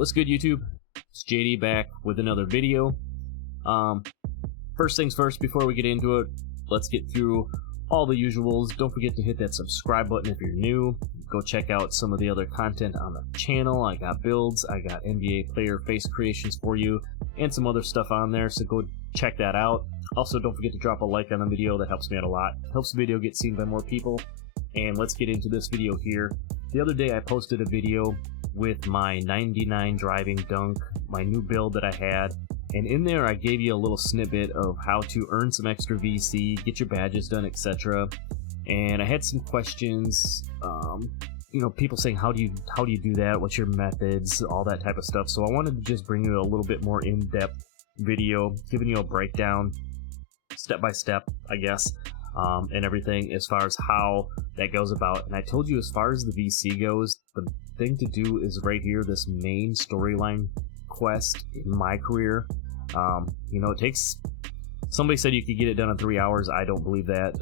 What's good, YouTube? It's JD back with another video. First things first, before we get into it, let's get through all the usuals. Don't forget to hit that subscribe button if you're new. Go check out some of the other content on the channel. I got builds, I got NBA player face creations for you, and some other stuff on there, so go check that out. Also, don't forget to drop a like on the video. That helps me out a lot. Helps the video get seen by more people. And let's get into this video here. The other day I posted a video with my 99 driving dunk, my new build that I had, and in there I gave you a little snippet of how to earn some extra VC, get your badges done, etc. And I had some questions, people saying how do you do that, what's your methods, all that type of stuff. So I wanted to just bring you a little bit more in-depth video, giving you a breakdown, step by step, I guess, and everything as far as how that goes about. And I told you, as far as the VC goes, the thing to do is right here, this main storyline quest in my career. It takes, somebody said you could get it done in 3 hours. I don't believe that.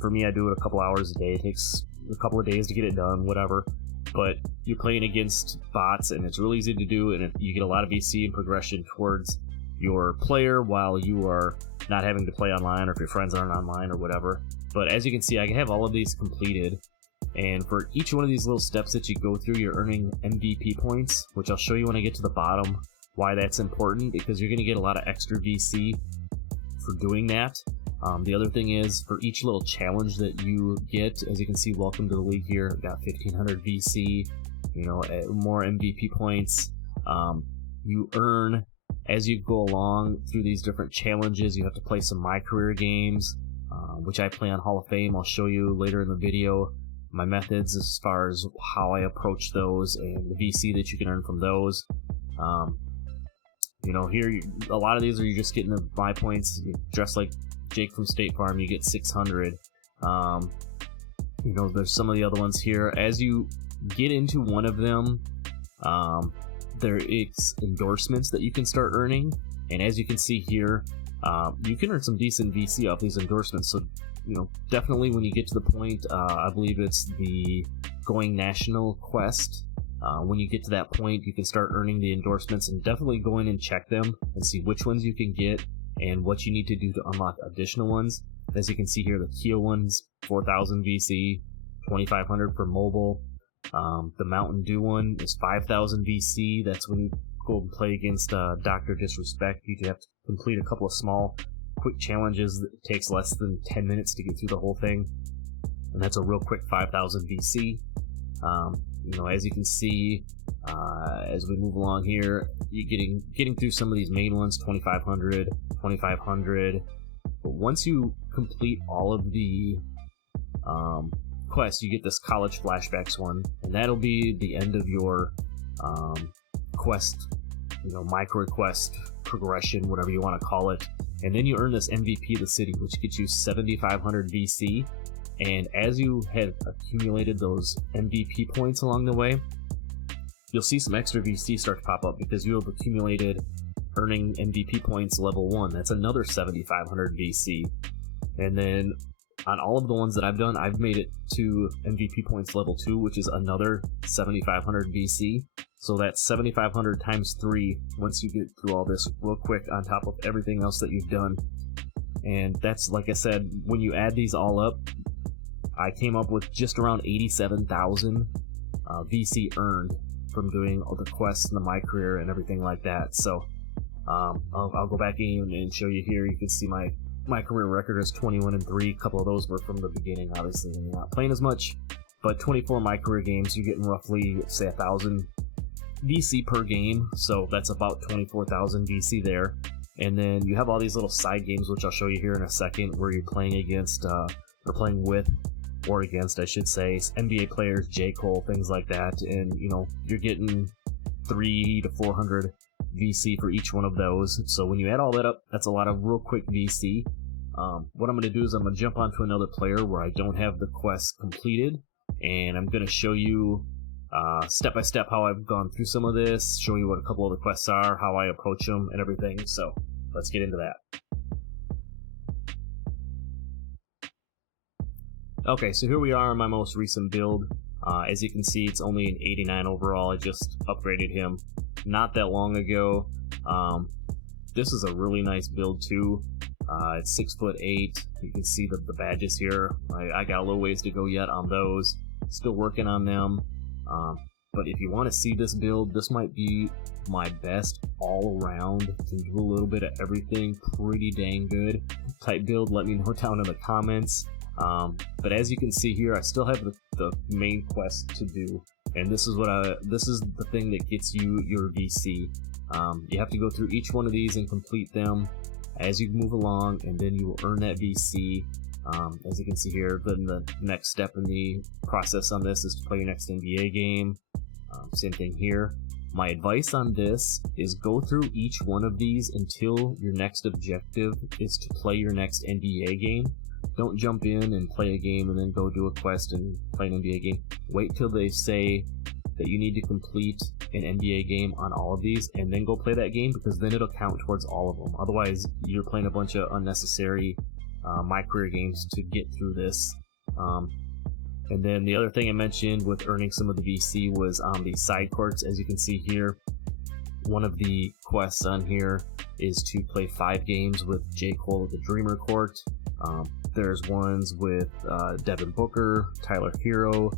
For me, I do it a couple hours a day. It takes a couple of days to get it done, whatever. But you're playing against bots, and it's really easy to do, and you get a lot of VC and progression towards your player while you are not having to play online, or if your friends aren't online or whatever. But as you can see, I have all of these completed, and for each one of these little steps that you go through, you're earning MVP points, which I'll show you when I get to the bottom why that's important, because you're going to get a lot of extra VC for doing that. The other thing is, for each little challenge that you get, as you can see, welcome to the league here, got 1500 VC, more MVP points. You earn as you go along through these different challenges. You have to play some My Career games, which I play on Hall of Fame. I'll show you later in the video my methods as far as how I approach those and the VC that you can earn from those. Here, a lot of these are you just getting the my points. You dress like Jake from State Farm, you get 600. There's some of the other ones here. As you get into one of them, there is endorsements that you can start earning, and as you can see here, you can earn some decent VC off these endorsements. So definitely when you get to the point, I believe it's the going national quest, when you get to that point, you can start earning the endorsements, and definitely go in and check them and see which ones you can get and what you need to do to unlock additional ones. As you can see here, the Kia one's 4000 VC, 2500 for mobile. The Mountain Dew one is 5,000 VC. That's when you go and play against Dr. Disrespect. You have to complete a couple of small, quick challenges. It takes less than 10 minutes to get through the whole thing, and that's a real quick 5,000 VC. As you can see, as we move along here, you're getting through some of these main ones, 2,500, 2,500. But once you complete all of the quest, you get this college flashbacks one, and that'll be the end of your quest, micro quest progression, whatever you want to call it. And then you earn this MVP of the city, which gets you 7,500 VC. And as you have accumulated those MVP points along the way, you'll see some extra VC start to pop up, because you have accumulated earning MVP points level 1. That's another 7,500 VC. And then on all of the ones that I've done, I've made it to MVP points level 2, which is another 7,500 VC. So that's 7,500 times 3 once you get through all this real quick, on top of everything else that you've done. And that's, like I said, when you add these all up, I came up with just around 87,000 VC earned from doing all the quests and the My Career and everything like that. So I'll go back in and show you here. You can see my career record is 21-3. A couple of those were from the beginning, obviously, when you're not playing as much. But 24 My Career games, you're getting roughly, say, 1,000 VC per game. So that's about 24,000 VC there. And then you have all these little side games, which I'll show you here in a second, where you're playing against, or playing with, or against, I should say, NBA players, J. Cole, things like that. And, you're getting 300 to 400 VC for each one of those. So when you add all that up, that's a lot of real quick VC. What I'm going to do is I'm going to jump onto another player where I don't have the quest completed, and I'm going to show you step by step how I've gone through some of this, show you what a couple of the quests are, how I approach them, and everything. So let's get into that. Okay, so here we are in my most recent build. As you can see, it's only an 89 overall. I just upgraded him, not that long ago. This is a really nice build too. It's 6'8". You can see the badges here. I got a little ways to go yet on those. Still working on them. But if you want to see this build, this might be my best all around. Can do a little bit of everything, pretty dang good type build. Let me know down in the comments. But as you can see here, I still have the main quest to do, and this is the thing that gets you your VC. You have to go through each one of these and complete them as you move along, and then you will earn that VC. As you can see here, then the next step in the process on this is to play your next NBA game. Same thing here. My advice on this is go through each one of these until your next objective is to play your next NBA game. Don't jump in and play a game and then go do a quest and play an NBA game. Wait till they say that you need to complete an NBA game on all of these and then go play that game, because then it'll count towards all of them. Otherwise, you're playing a bunch of unnecessary My Career games to get through this. And then the other thing I mentioned with earning some of the VC was on the side courts. As you can see here, one of the quests on here is to play 5 games with J. Cole at the Dreamer Court. There's ones with Devin Booker, Tyler Hero.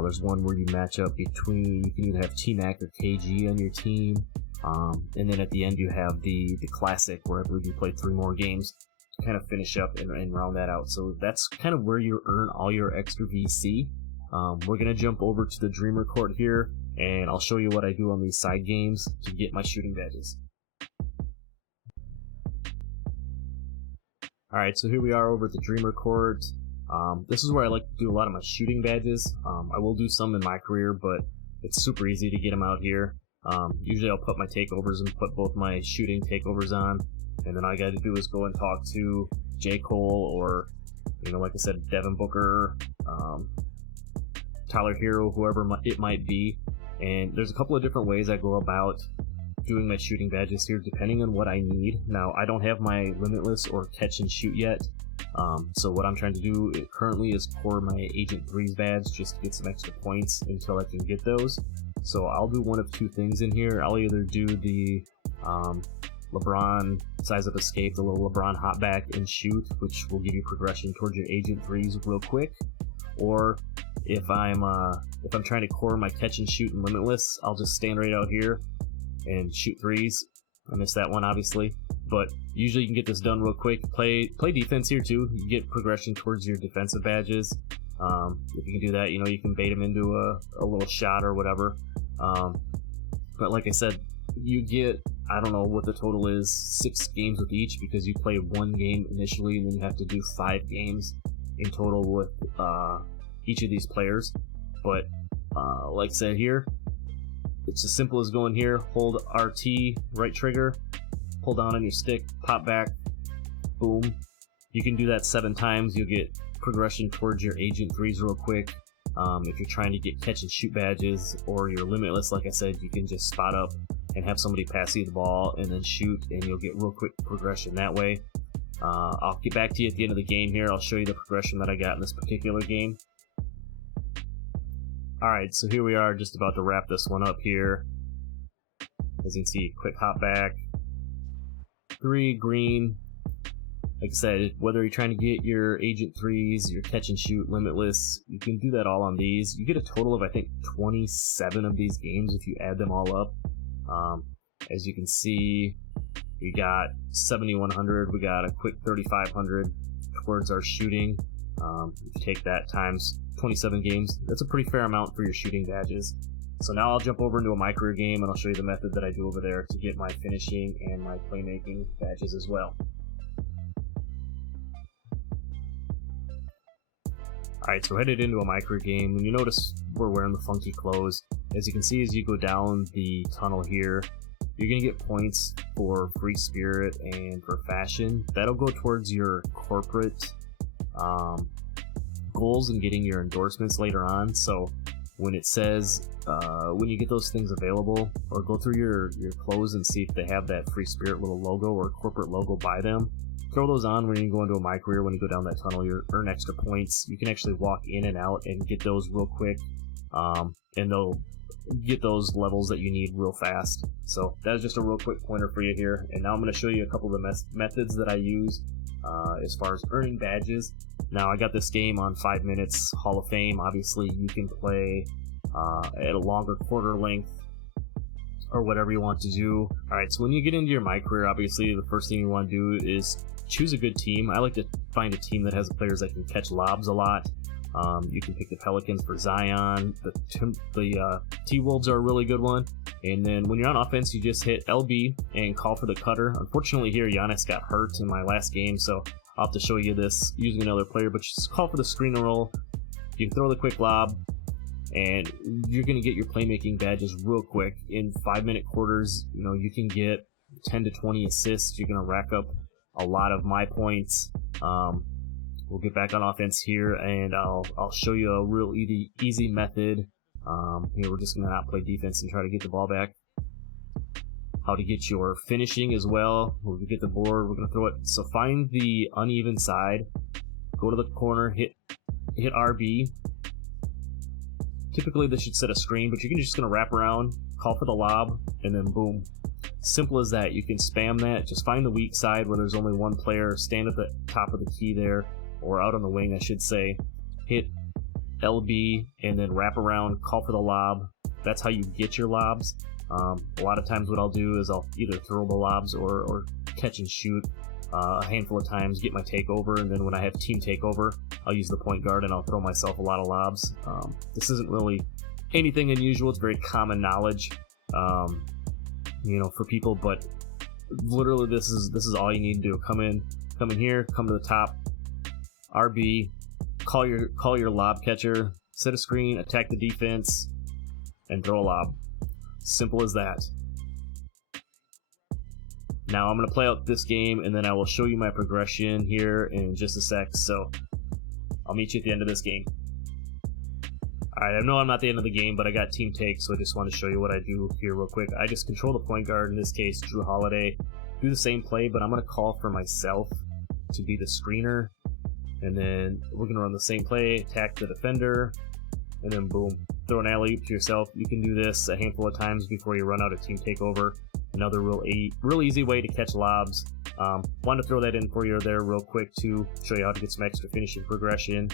There's one where you match up between, you can either have T-Mac or KG on your team. And then at the end you have the classic, where I believe you play 3 more games to kind of finish up and round that out. So that's kind of where you earn all your extra VC. We're going to jump over to the Dreamer Court here, and I'll show you what I do on these side games to get my shooting badges. Alright, so here we are over at the Dreamer Court. This is where I like to do a lot of my shooting badges. I will do some in My Career, but it's super easy to get them out here. Usually I'll put my takeovers and put both my shooting takeovers on, and then all I got to do is go and talk to J. Cole or, like I said, Devin Booker, Tyler Hero, whoever it might be. And there's a couple of different ways I go about doing my shooting badges here, depending on what I need. Now, I don't have my Limitless or Catch and Shoot yet, so what I'm trying to do currently is core my Agent 3's badge just to get some extra points until I can get those. So I'll do one of 2 things in here. I'll either do the LeBron Size Up Escape, the little LeBron hop back and shoot, which will give you progression towards your Agent 3's real quick, or if I'm trying to core my Catch and Shoot and Limitless, I'll just stand right out here and shoot 3s. I missed that one, obviously, but usually you can get this done real quick. Play defense here too. You get progression towards your defensive badges. If you can do that, you can bait them into a little shot or whatever. But like I said, you get, I don't know what the total is, 6 games with each, because you play 1 game initially and then you have to do 5 games in total with each of these players. But like I said here, it's as simple as going here, hold RT, right trigger, pull down on your stick, pop back, boom. You can do that 7 times. You'll get progression towards your Agent 3s real quick. If you're trying to get Catch and Shoot badges or your Limitless, like I said, you can just spot up and have somebody pass you the ball and then shoot, and you'll get real quick progression that way. I'll get back to you at the end of the game here. I'll show you the progression that I got in this particular game. Alright, so here we are, just about to wrap this one up here. As you can see, quick hop back, 3 green. Like I said, whether you're trying to get your Agent 3s, your Catch and Shoot, Limitless, you can do that all on these. You get a total of, I think, 27 of these games if you add them all up. As you can see, we got 7,100, we got a quick 3,500 towards our shooting. If you take that times 27 games, that's a pretty fair amount for your shooting badges. So now I'll jump over into a My Career game and I'll show you the method that I do over there to get my finishing and my playmaking badges as well. Alright, so headed into a My Career game, and you notice we're wearing the funky clothes. As you can see, as you go down the tunnel here, you're going to get points for Free Spirit and for Fashion. That'll go towards your corporate goals and getting your endorsements later on. So when it says, when you get those things available, or go through your clothes and see if they have that Free Spirit little logo or corporate logo by them, throw those on when you go into a My Career. When you go down that tunnel, you earn extra points. You can actually walk in and out and get those real quick, and they'll get those levels that you need real fast. So that is just a real quick pointer for you here. And now I'm going to show you a couple of the methods that I use as far as earning badges. Now I got this game on 5 minutes Hall of Fame. Obviously you can play at a longer quarter length or whatever you want to do. Alright, so when you get into your My Career, obviously the first thing you want to do is choose a good team. I like to find a team that has players that can catch lobs a lot. You can pick the Pelicans for Zion. The T-Wolves are a really good one. And then when you're on offense, you just hit LB and call for the cutter. Unfortunately here, Giannis got hurt in my last game, so I'll have to show you this using another player, but just call for the screen and roll. You can throw the quick lob, and you're going to get your playmaking badges real quick. In 5-minute quarters, you know, you can get 10 to 20 assists. You're going to rack up a lot of my points. We'll get back on offense here, and I'll show you a real easy method. Here we're just going to not play defense and try to get the ball back. How to get your finishing as well. We'll get the board, we're going to throw it. So find the uneven side, go to the corner, hit RB. Typically this should set a screen, but you're just going to wrap around, call for the lob, and then boom. Simple as that. You can spam that. Just find the weak side where there's only one player, stand at the top of the key there, or out on the wing I should say, hit LB and then wrap around, call for the lob. That's how you get your lobs. A lot of times what I'll do is I'll either throw the lobs or catch and shoot a handful of times, get my takeover, and then when I have team takeover, I'll use the point guard and I'll throw myself a lot of lobs. This isn't really anything unusual. It's very common knowledge, you know, for people, but literally this is all you need to do. Come in here, come to the top, RB, call your lob catcher, set a screen, attack the defense, and throw a lob. Simple as that. Now I'm going to play out this game, and then I will show you my progression here in just a sec, so I'll meet you at the end of this game. Alright, I know I'm not at the end of the game, but I got team take, so I just want to show you what I do here real quick. I just control the point guard, in this case, Drew Holiday. Do the same play, but I'm going to call for myself to be the screener. And then we're going to run the same play, attack the defender, and then boom, throw an alley-oop to yourself. You can do this a handful of times before you run out of team takeover. Another real easy way to catch lobs. Wanted to throw that in for you there real quick to show you how to get some extra finishing progression.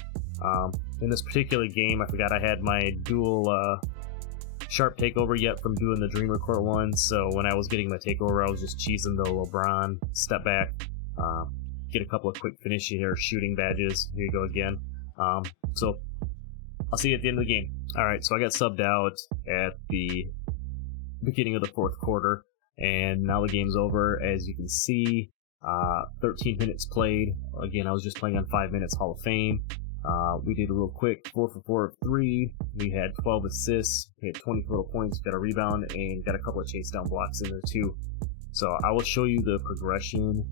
In this particular game, I forgot I had my dual sharp takeover yet from doing the Dreamer Court one, so when I was getting my takeover, I was just cheesing the LeBron step back. Get a couple of quick finishing or shooting badges. Here you go again. So I'll see you at the end of the game. Alright, so I got subbed out at the beginning of the fourth quarter, and now the game's over. As you can see, 13 minutes played. Again, I was just playing on 5 minutes Hall of Fame. We did a real quick 4 for 4 of 3. We had 12 assists, we had 20 total points, got a rebound, and got a couple of chase down blocks in there too. So I will show you the progression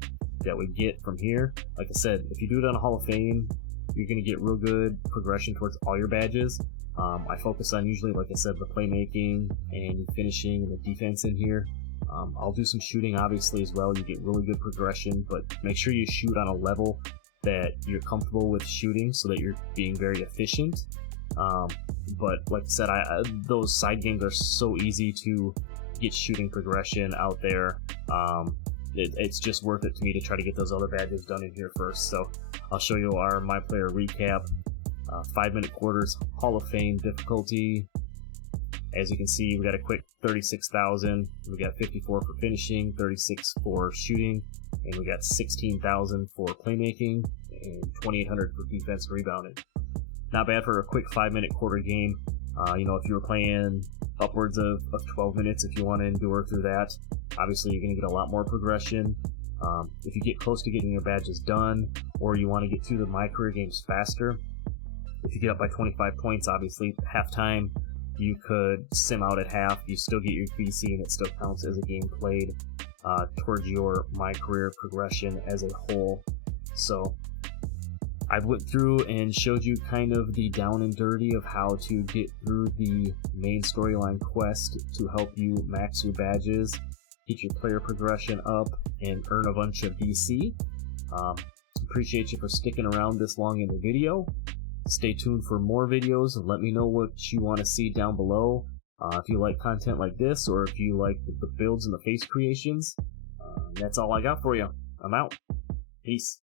that we get from here. Like I said, if you do it on a Hall of Fame, you're going to get real good progression towards all your badges. I focus on usually, like I said, the playmaking and finishing and the defense in here. I'll do some shooting obviously as well. You get really good progression, but make sure you shoot on a level that you're comfortable with shooting so that you're being very efficient. But like I said, those side games are so easy to get shooting progression out there. It's just worth it to me to try to get those other badges done in here first. So I'll show you our My Player recap. 5-minute quarters, Hall of Fame difficulty. As you can see, we got a quick 36,000. We got 54 for finishing, 36 for shooting, and we got 16,000 for playmaking, and 2,800 for defense rebounding. Not bad for a quick 5-minute quarter game. You know, if you were playing upwards of 12 minutes, if you want to endure through that, obviously you're going to get a lot more progression. If you get close to getting your badges done, or you want to get through the My Career games faster, if you get up by 25 points, obviously halftime, you could sim out at half. You still get your BC, and it still counts as a game played towards your My Career progression as a whole. So I went through and showed you kind of the down and dirty of how to get through the main storyline quest to help you max your badges, get your player progression up, and earn a bunch of BC. Appreciate you for sticking around this long in the video. Stay tuned for more videos and let me know what you want to see down below. If you like content like this, or if you like the builds and the face creations, that's all I got for you. I'm out. Peace.